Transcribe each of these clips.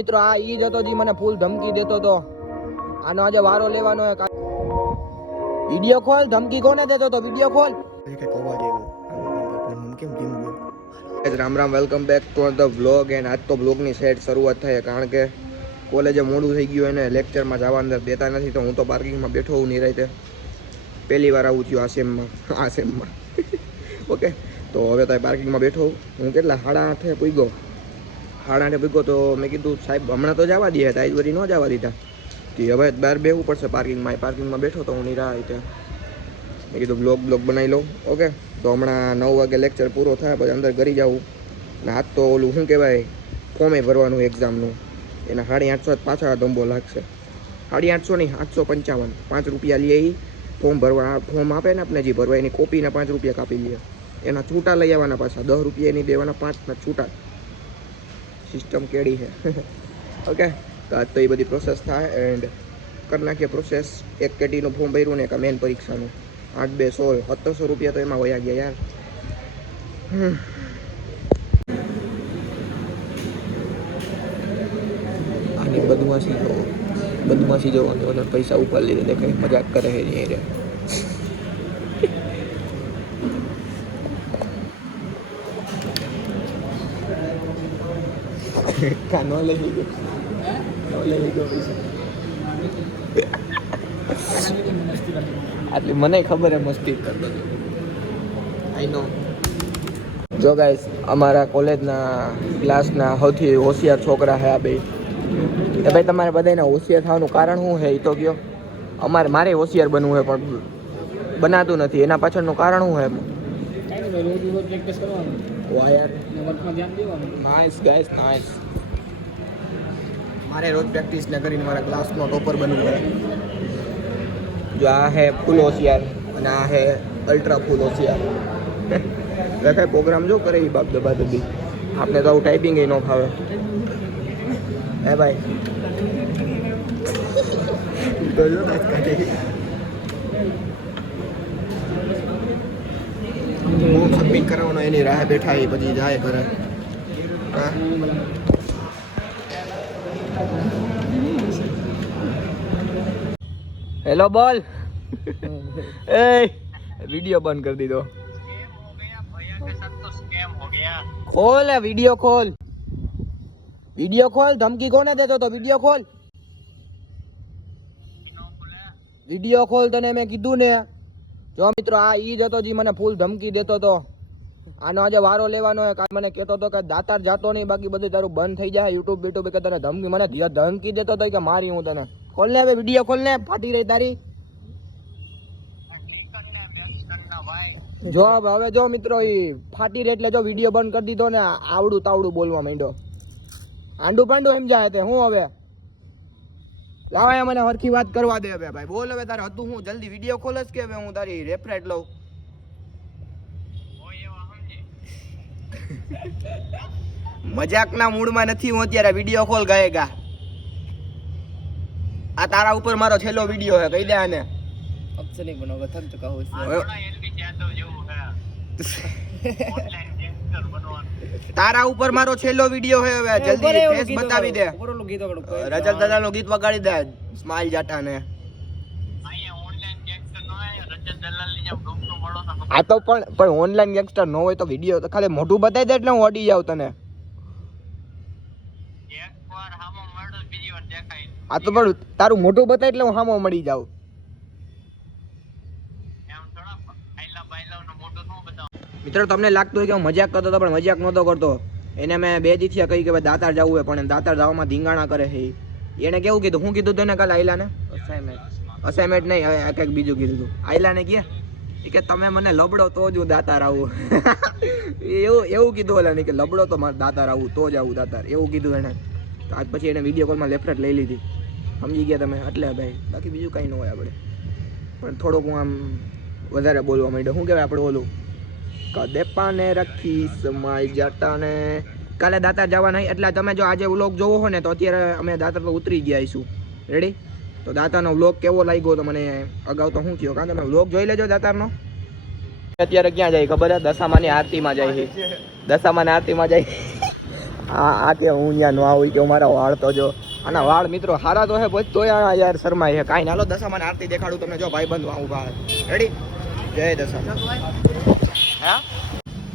મિત્રો આ ઈ જ હતો જે મને ફૂલ ધમકી દેતો હતો. આનો આજે વારો લેવાનો હે. વિડિયો કોલ ધમકી કોને દેતો હતો? Video call Ram Ram, welcome back to the vlog. And આજ તો બ્લોગની સેટ શરૂઆત થઈ કારણ કે કોલેજે મોડું થઈ ગયું અને લેક્ચરમાં જવા અંદર દેતા નથી, તો હું તો પાર્કિંગમાં બેઠો હું નિરાતે. પહેલી વાર આવું થયું આ સેમમાં ઓકે, તો હવે તો પાર્કિંગમાં બેઠો હું. કેટલા 8:30 પૂગ્યો. 8:30 પૂગ્યો તો મેં કીધું સાહેબ હમણાં તો જવા દે, તાઈ વરી ન જવા દીધા. તો હવે બહાર બેસવું પડશે પાર્કિંગમાં બેઠો તો હું નિરાતે. મેં કીધું બ્લોગ બનાવી લઉં. ઓકે, તો હમણાં 9 વાગે લેક્ચર પૂરો થાય પછી અંદર કરી જાઉં. ને આજ તો ઓલું શું કહેવાય, ફોર્મે ભરવાનું એક્ઝામનું. એના 850 પાછા ધંબો લાગશે. 850 નહીં, 855. 5 રૂપિયા લે એ ફોર્મ ભરવા. ફોર્મ આપે ને આપણે જે ભરવા એની કોપીના 5 રૂપિયા કાપી લે. એના છૂટા લઈ આવવાના પાછા 10 રૂપિયા એની દેવાના, 5ના છૂટા. સિસ્ટમ કેડી છે ઓકે, તો આજ તો એ બધી પ્રોસેસ થાય એન્ડ કરી નાખીએ પ્રોસેસ. એક કેટીનું ફોર્મ ભર્યું ને એક મેન પરીક્ષાનું. 8 2 16 1700 રૂપિયા તો એમાં વયા ગયા યાર. આની બદમાશી જોવાની ઓને પૈસા ઉપર લીધે દેખાય, મજાક કરે છે નહીં રે. નો લઈ ગયો પૈસા. આટલી મને ખબર હે મસ્તી કરતો આઈ નો. જો ગાઈસ, અમારા કોલેજના ક્લાસના સૌથી હોશિયાર છોકરા છે આ બે. તો ભાઈ તમારે બધાને હોશિયાર થવાનું કારણ શું છે એ તો કહો. મારે હોશિયાર બનવું છે પણ બનાતું નથી. એના પાછળનું કારણ શું છે? Nice guys, nice. મારે રોજ પ્રેક્ટિસ ને કરીને મારા ક્લાસનો ટોપર બનવું છે. જો આ હે ફૂલ હોશિયાર અને આ હે અલ્ટ્રા ફૂલ હોશિયાર. લખાય પ્રોગ્રામ જો કરે એ બાપ દબા દબી. આપણે તો આવું ટાઈપિંગ એ ન ફાવે. હે ભાઈ હું સબમિટ કરાવવાનો એની રાહ બેઠા એ પછી જાય કરે. હેલો બોલ. એ વીડિયો બંધ કરી દીધો. खोल है वीडियो खोल. धमकी कोने देतो तो वीडियो खोल तने मैं कीधुं ने. जो मित्रो आ ઈ જ હતો જે મને ફૂલ ધમકી દેતો હતો. આનો આજે વારો લેવાનો હે. કાલ મને કહેતો હતો કે દાતાર જાતો નહીં, બાકી બધું તારું બંધ થઈ જાય. યુટ્યુબ કે તને ધમકી મને ધમકી દેતો હતો કે મારી હું તને. ખોલ ને હવે વિડિયો ખોલ ને, ફાટી રહી તારી. જો હવે જો મિત્રો ઈ ફાટી રહી એટલે જો વિડિયો બંધ કરી દીધો ને આવડું તાવડું બોલવા માંડ્યો. આંડું પાંડું એમ જાય તે હું હવે લાવાય મને હરખી વાત કરવા દે. હવે ભાઈ બોલ, હવે તારે હતું હું? જલ્દી વિડિયો ખોલ જ કે હવે હું તારી રેફરેટ લઉં. મજાકના મૂડમાં નથી હું અત્યારે. વિડિયો ખોલ ગાયગા. આ તારા ઉપર મારો છેલ્લો વિડિયો હે, કહી દે આને. अब से नहीं बनोगा, थक चुका हूं इसमें. તારા ઉપર મારો છેલ્લો વિડિયો હે. હવે જલ્દી ફેસ બતાવી દે. રજત દાદાનો ગીત વગાડી દે, સ્માઈલ જાટા ને. આ તો પણ ઓનલાઈન ગેંગસ્ટર ન હોય તો વિડિયો તો ખાલી મોઢું બતાવી દે એટલે હું અડી જાઉં તને. આ તો પણ તારું મોઢું બતાય એટલે હું સામો મળી જાઉં. મિત્રો તમને લાગતું હોય કે હું મજાક કરતો હતો, પણ મજાક નહોતો કરતો. એને મેં 2 દીથી કહી કે ભાઈ દાતાર જવું હોય, પણ દાતાર જવામાં ધીંગાણા કરે છે. એને કેવું કીધું? શું કીધું તને કાલે આયલાને? અસાઇનમેન્ટ નહીં, હવે કંઈક બીજું કીધું તું. આયલાને કે તમે મને લબડો તો જ હું દાતાર આવું. એવું કીધું ઓલા ને કે લબડો તો મારે દાતાર આવું તો જ આવું દાતાર, એવું કીધું એને. તો આજ પછી એને વિડીયો કોલમાં લેફ્ટ લઈ લીધી. સમજી ગયા તમે? એટલે ભાઈ બાકી બીજું કંઈ ન હોય આપણે. પણ થોડુંક હું આમ વધારે બોલવા માંડ્યો. શું કહેવાય આપણે ઓલું કદે પાને રાખી સમાઈ જાટાને. કાલે દાતાર જવા નહીં એટલે તમે જો આજે વ્લોગ જોવો હોય ને તો અત્યારે અમે દાતાર તો ઉતરી ગયા આવીશું. રેડી? તો દાતારનો વ્લોગ કેવો લાગ્યો તો મને અગાઉ તો શું થયો, કારણ તમે વ્લોગ જોઈ લેજો દાતારનો. અત્યારે ક્યાં જાય ખબર છે? દશામાની આરતીમાં જાય છે. દશામાની આરતીમાં જાય આ કે હું ત્યાં ન આવું કે મારા વાળ તો જો આના વાળ મિત્રો હારા તો હે પછી તોય યાર શરમાય છે કાંઈ નાલો દશામાં આરતી દેખાડું તમને જો ભાઈ બંધ આવું બહાર રેડી જય દશા હા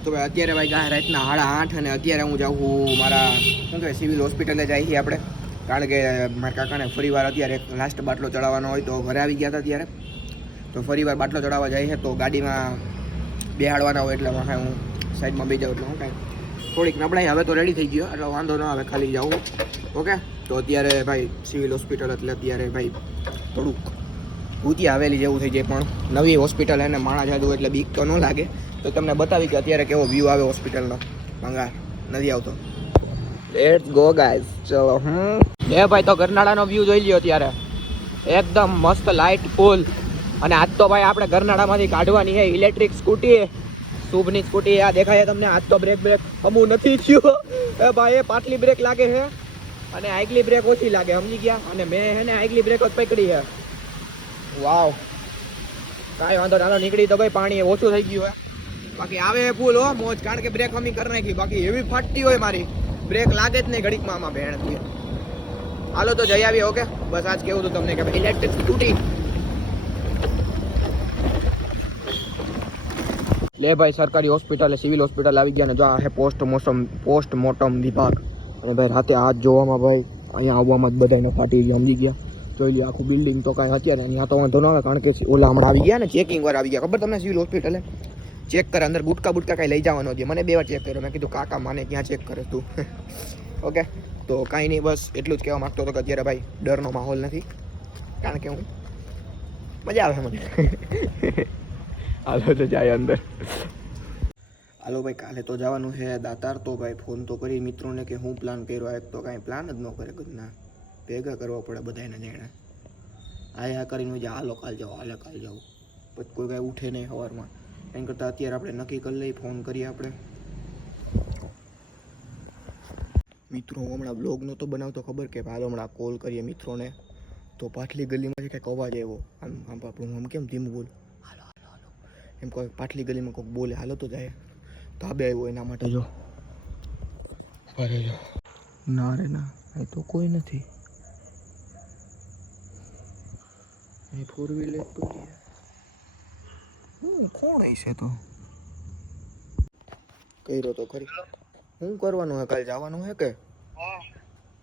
તો ભાઈ અત્યારે ભાઈ ગાય રાતના 8:30 અને અત્યારે હું જાઉં છું મારા શું કહેવાય સિવિલ હોસ્પિટલે જઈએ છીએ આપણે કારણ કે મારા કાકાને ફરીવાર અત્યારે લાસ્ટ બાટલો ચડાવવાનો હોય તો ઘરે આવી ગયા હતા ત્યારે તો ફરીવાર બાટલો ચડાવવા જાય છે તો ગાડીમાં બેહાડવાના હોય એટલે હું સાઈડમાં બેસી જાઉં એટલે હું કાંઈ થોડીક નબળાઈ હવે તો રેડી થઈ ગયો એટલે વાંધો ન આવે ખાલી જાઉં ઓકે તો અત્યારે ભાઈ સિવિલ હોસ્પિટલ એટલે અત્યારે ભાઈ થોડુંક ભૂતિયા આવેલી જેવું થઈ જાય પણ નવી હોસ્પિટલ એને માણા જાદુ એટલે બીક તો ન લાગે તો તમને બતાવી કે અત્યારે કેવો વ્યૂ આવે હોસ્પિટલનો ભંગાર નથી આવતો લેટ્સ ગો ગાઈઝ ચલો એ ભાઈ તો ગરનાળાનો વ્યૂ જોઈ લ્યો અત્યારે એકદમ મસ્ત લાઇટ ફૂલ અને આજ તો ભાઈ આપણે ગરનાળામાંથી કાઢવાની છે ઇલેક્ટ્રિક સ્કૂટી શુભની સ્કૂટી આ દેખાય તમને આજ તો બ્રેક હમું નથી થયો એ ભાઈ એ પાટલી બ્રેક લાગે છે અને આગલી બ્રેક ઓછી લાગે સમજી ગયા અને મેં હે ને આગલી બ્રેક જ પકડી છે વાવ કાંઈ વાંધો નાનો નીકળી તો ભાઈ પાણી ઓછું થઈ ગયું હોય બાકી આવે ફૂલ હો મોજ કારણ કે બ્રેક અમી કરી નાખી બાકી એવી ફાટતી હોય મારી બ્રેક લાગે જ નહીં ઘડીકમાં આમાં ભેણ થઈ હાલો તો જઈ આવીએ ઓકે બસ આજ કેવું હતું તમને કે ઇલેક્ટ્રિક સ્કૂટી લે ભાઈ સરકારી હોસ્પિટલ સિવિલ હોસ્પિટલ આવી ગયા ને જો આ છે પોસ્ટમોર્ટમ વિભાગ અને ભાઈ રાતે હાથ જોવામાં ભાઈ અહીંયા આવવામાં જ બધાને ફાટી ગયો સમજી ગયા જોઈ લે આખું બિલ્ડિંગ તો કાંઈ અત્યારે અહીંયા તો વાંધો ન આવે કારણ કે ઓલા હમણાં આવી ગયા ને ચેકિંગ વાર આવી ગયા ખબર તમને સિવિલ હોસ્પિટલે ચેક કરે અંદર ગુટકા કાંઈ લઈ જવાનો છે મને 2 વાર ચેક કર્યો મેં કીધું કાકા માને ક્યાં ચેક કરે તું ઓકે તો કાંઈ નહીં બસ એટલું જ કહેવા માગતો હતો કે અત્યારે ભાઈ ડરનો માહોલ નથી કારણ કે હું મજા આવે મને હાલો તો જાય અંદર હાલો ભાઈ કાલે તો જવાનું છે દાતાર તો ભાઈ ફોન તો કરી મિત્રોને કે હું પ્લાન કર્યો એક તો કાંઈ પ્લાન જ ન કરે ઘરના ભેગા કરવા પડે બધાને જાણે આ કરીને જે હાલો કાલ જાઓ હાલે કાલ જાઓ પછી કોઈ કાંઈ ઉઠે નહીં સવારમાં એમ કરતાં અત્યારે આપણે નક્કી કરી લઈએ ફોન કરીએ આપણે મિત્રો હું હમણાં બ્લોગ નહોતો બનાવતો ખબર કે હાલો હમણાં કોલ કરીએ મિત્રોને તો પાટલી ગલીમાંથી કંઈક અવાજ આવ્યો આમ આપણું આમ કેમ ધીમું બોલ હાલો હાલો હાલો એમ કોઈ પાટલી ગલીમાં કોઈક બોલે હાલો તો જાય ધાબે આવ્યો એના માટે જો અરે જો ના રે ના અહીં તો કોઈ નથી અહીં 4 વ્હીલર તો કોણ હશે તો કર્યો તો ખરી શું કરવાનું હે કાલે જવાનું હે કે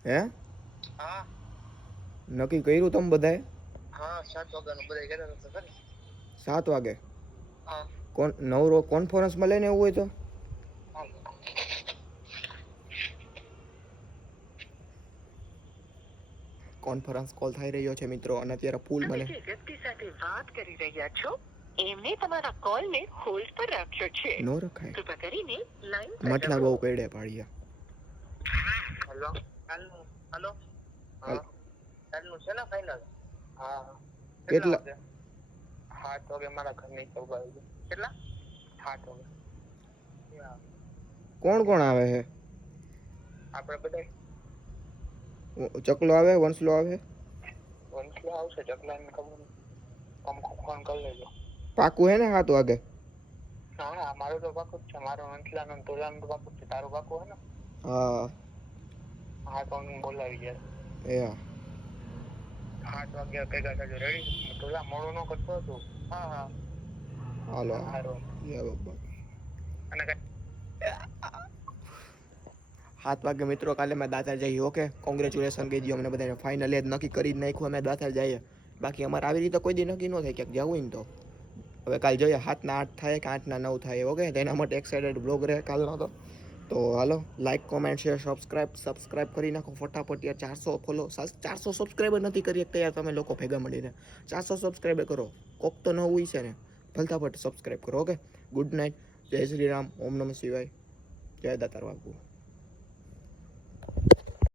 હે નક્કી કર્યું તમે બધાએ 7 વાગ્યાનું બધાએ કહેતા હતા ખરી 7 વાગે કોણ નવરો કોન્ફરન્સમાં લઈને એવું હોય તો કોન્ફરન્સ કોલ થઈ રહ્યો છે મિત્રો અને અત્યારે ફૂલ મને વ્યક્તિ સાથે વાત કરી રહ્યા છો એમને તમારા કોલને હોલ્ડ પર રાખ્યો છે નો રખાય કૃપા કરીને લાઈન મટલા બહુ કઈડે પાડ્યા હેલો હેલો કાલનું છે ને ફાઇનલ હા કેટલા 7 વાગે મારા ઘરની સભા આવી કેટલા 7 વાગે કોણ કોણ આવે છે આપણે બધા ચકલો આવે વંશલો આવે વંશલો આવશે ચકલાને ખબર અમકો ફોન કરી લેજો પાકું હે ને 7 વાગે હા મારું તો પાકું જ છે મારો વંશલાનો તોલાનો તો પાકું છે તારું પાકું હે ને હા તો હું બોલાવી ગયા 7 વાગે ભેગા થજો રેડી તોલા મોડું ન કરતો હતું હા હાલો હારો અને 7 વાગે મિત્રો કાલે મેં દાતાર જઈએ ઓકે કોંગ્રેચ્યુલેશન કહી દો અમને બધાને ફાઇનલી જ નક્કી કરી જ નાખ્યું અમે દાતાર જઈએ બાકી અમારે આવી રીતે કોઈ દી નક્કી ન થાય ક્યાંક જવું ને તો હવે કાલે જોઈએ 7ના 8 થાય કે 8ના 9 થાય ઓકે તેના માટે એક્સાઇટેડ બ્લોગ રહે કાલનો તો હાલો લાઈક કોમેન્ટ શેર સબસ્ક્રાઇબ કરી નાખો ફટાફટ યાર 400 ફોલો 400 સબસ્ક્રાઈબર નથી કરી શકતા યાર તમે લોકો ભેગા મળીને 400 સબસ્ક્રાઈબર કરો કોક તો ન હોય છે ને ફટાફટ સબસ્ક્રાઇબ કરો ઓકે ગુડ નાઇટ જય શ્રી રામ ઓમ નમઃ શિવાય જય દાતાર બાપુ